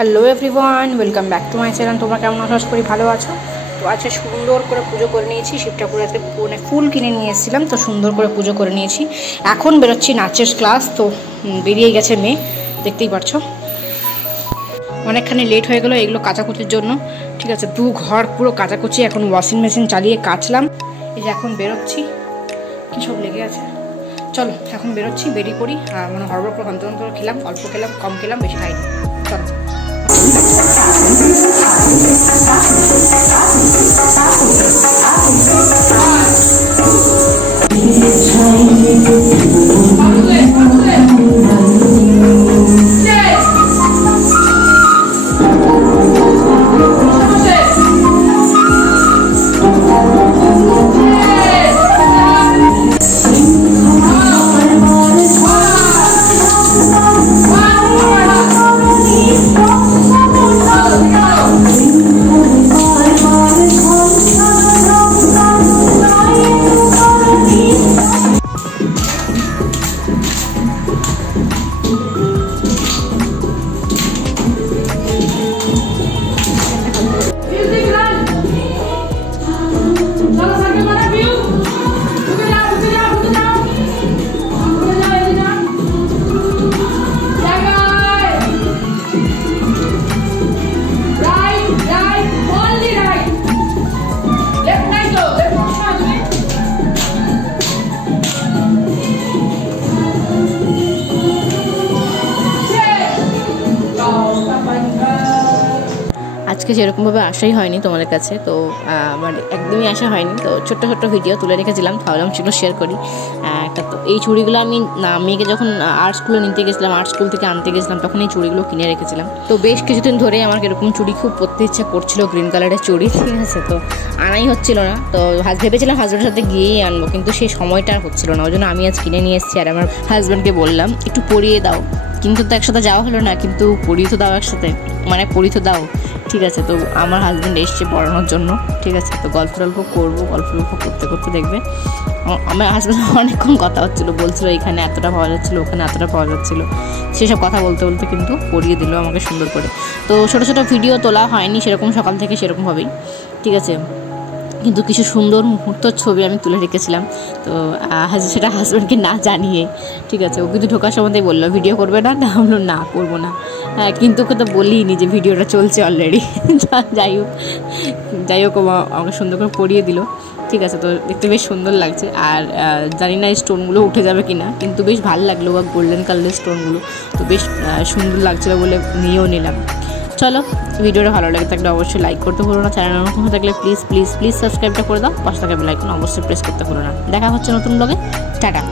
Hello everyone, welcome back to my channel. তোমরা কেমন আশা করি ভালো আছো। তো আজকে সুন্দর করে পুজো করে নিয়েছি। শিব ঠাকুর আজকে ফুল কিনে নিয়ে এসেছিলাম, তো সুন্দর করে পুজো করে নিয়েছি। এখন বেরোচ্ছি নাচের ক্লাস। তো বেরিয়ে গেছে মেয়ে, দেখতেই পারছো। অনেকখানি লেট হয়ে গেলো এগুলো কাচাকুচির জন্য। ঠিক আছে, দু ঘর পুরো কাচাকুচি, এখন ওয়াশিং মেশিন চালিয়ে কাচলাম। এই যে এখন বেরোচ্ছি, কী সব লেগে আছে। চলো এখন বেরোচ্ছি, বেরিয়ে পড়ি। মানে হরবর করে অন্তর খেলাম, অল্প খেলাম, কম খেলাম, বেশি খাইনি। চলো। আজকে যেরকমভাবে আসাই হয়নি তোমাদের কাছে, তো মানে একদমই আসা হয়নি। তো ছোট্ট ছোট্ট ভিডিও তুলে রেখেছিলাম, ভাবলাম সেগুলো শেয়ার করি একটা। তো এই চুড়িগুলো আমি মেয়েকে যখন আর্ট স্কুলে নিতে গেছিলাম, আর্ট স্কুল থেকে আনতে গেছিলাম, তখন এই চুড়িগুলো কিনে রেখেছিলাম। তো বেশ কিছুদিন ধরে আমার এরকম চুড়ি খুব পরতে ইচ্ছা করছিল, গ্রিন কালারের চুড়ি। ঠিক আছে, তো আনাই হচ্ছিল না। তো ভেবেছিলাম হাজব্যান্ডের সাথে গিয়েই আনবো, কিন্তু সেই সময়টা আর হচ্ছিল না। ওই জন্য আমি আজ কিনে নিয়ে এসেছি। আর আমার হাজব্যান্ডকে বললাম একটু পরিয়ে দাও, কিন্তু তো একসাথে যাওয়া হলো না, কিন্তু পরিয়ে তো দাও একসাথে, মানে পরিয়ে তো দাও। ঠিক আছে, তো আমার হাজব্যান্ড এসছে পড়ানোর জন্য। ঠিক আছে, তো গল্প করবো, গল্প করতে করতে দেখবে আমার হাজব্যান্ড অনেকক্ষণ কথা হচ্ছিলো, বলছিলো এখানে এতটা পাওয়া যাচ্ছিলো, ওখানে এতটা পাওয়া যাচ্ছিলো। সেসব কথা বলতে বলতে কিন্তু পড়িয়ে দিল আমাকে সুন্দর করে। তো ছোটো ছোটো ভিডিও তোলা হয়নি সেরকম সকাল থেকে সেরকমভাবেই। ঠিক আছে, কিন্তু কিছু সুন্দর মুহূর্তর ছবি আমি তুলে রেখেছিলাম। তো সেটা হাজব্যান্ডকে না জানিয়ে। ঠিক আছে, ও কিন্তু ঢোকার সময়তেই বললো ভিডিও করবে না, বললো না করবো না। কিন্তু ওকে তো বলিনি যে ভিডিওটা চলছে অলরেডি। যাই হোক আমাকে সুন্দর করে পরিয়ে দিল। ঠিক আছে, তো দেখতে বেশ সুন্দর লাগছে। আর জানি না এই স্টোনগুলো উঠে যাবে কি না, কিন্তু বেশ ভালো লাগলো বা গোল্ডেন কালারের স্টোনগুলো, তো বেশ সুন্দর লাগছিলো বলে নিয়েও নিলাম। চলো, ভিডিওটা ভালো লাগে থাকলে অবশ্যই লাইক করতে ভুলো না। চ্যানেল নতুন হয়ে থাকলে প্লিজ সাবস্ক্রাইবটা করে দাও। পাশে থাকা বেল আইকন অবশ্যই প্রেস করতে ভুলো না। দেখা হচ্ছে নতুন ব্লগে। টাটা।